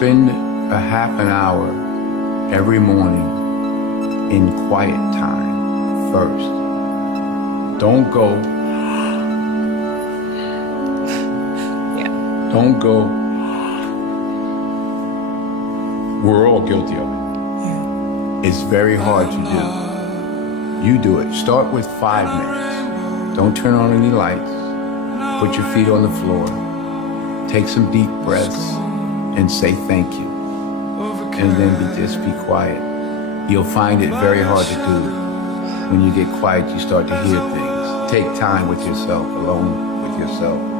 spend a half an hour every morning in quiet time first. Don't go. Yeah. Don't go. We're all guilty of it. Yeah. It's very hard to do. You do it. Start with 5 minutes. Don't turn on any lights. Put your feet on the floor. Take some deep breaths and say thank you. And then just be quiet. You'll find it very hard to do. When you get quiet, you start to hear things. Take time with yourself, alone with yourself.